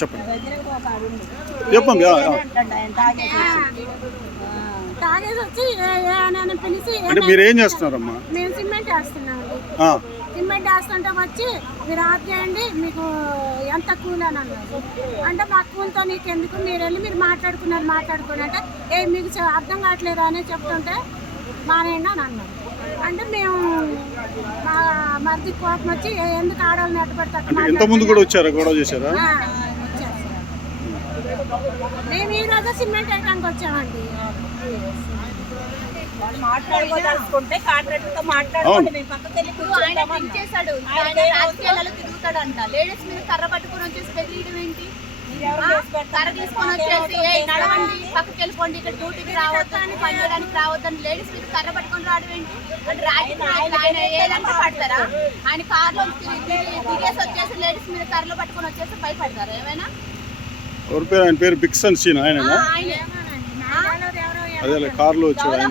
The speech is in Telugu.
చెప్పండి చెప్పండి. తాగేసి వచ్చి పిలిచి అంటే మీరు ఏం చేస్తున్నారమ్మా? మేము సిమెంట్ వేస్తున్నామండి. సిమెంట్ వేస్తుంటే వచ్చి మీరు ఆఫ్ చేయండి, మీకు ఎంత కూలి అని అన్నారు. అంటే మా కూలితో నీకెందుకు, మీరు వెళ్ళి మీరు మాట్లాడుకుని అంటే మీకు అర్థం కావట్లేదు అని చెప్తుంటే మానేయండి అని అన్నారు. అంటే మేము మా మరిది కోపం వచ్చి ఎందుకు ఆడవాళ్ళని ఎట్టబెడతారు. ఇంత ముందు కూడా వచ్చారా, గొడవ చేశారా? మేము ఈ రోజు సిమెంట్ వేయడానికి వచ్చామండి. మాట్లాడుకోదలుచుకుంటే కాంట్రాక్టర్తో మాట్లాడుకోండి. మేము పక్కకి వెళ్ళి చేశాడు, రాజకీయాలలో తిరుగుతాడంట. లేడీస్ మీద కర్ర పట్టుకుని వచ్చేసి బెదిరియడం ఏంటి? కర్ర తీసుకొని వచ్చేసి నడవండి, పక్కకి వెళ్ళిపోండి, ఇక్కడ డ్యూటీకి రావద్దని, పని చేయడానికి రావద్దని లేడీస్ మీద కర్ర పట్టుకొని రావడం ఏంటి? అంటే రాజకీయ ఆయన ఏదంటే పడతారా? ఆయన కార్లో దిగేసి వచ్చేసి లేడీస్ మీద కర్రలు పట్టుకొని వచ్చేసి భయపడతారా ఏమైనా? ఎవరి పేరు? ఆయన పేరు బిక్సన్ సీన్. ఆయన అదే కార్లో వచ్చాడు ఆయన.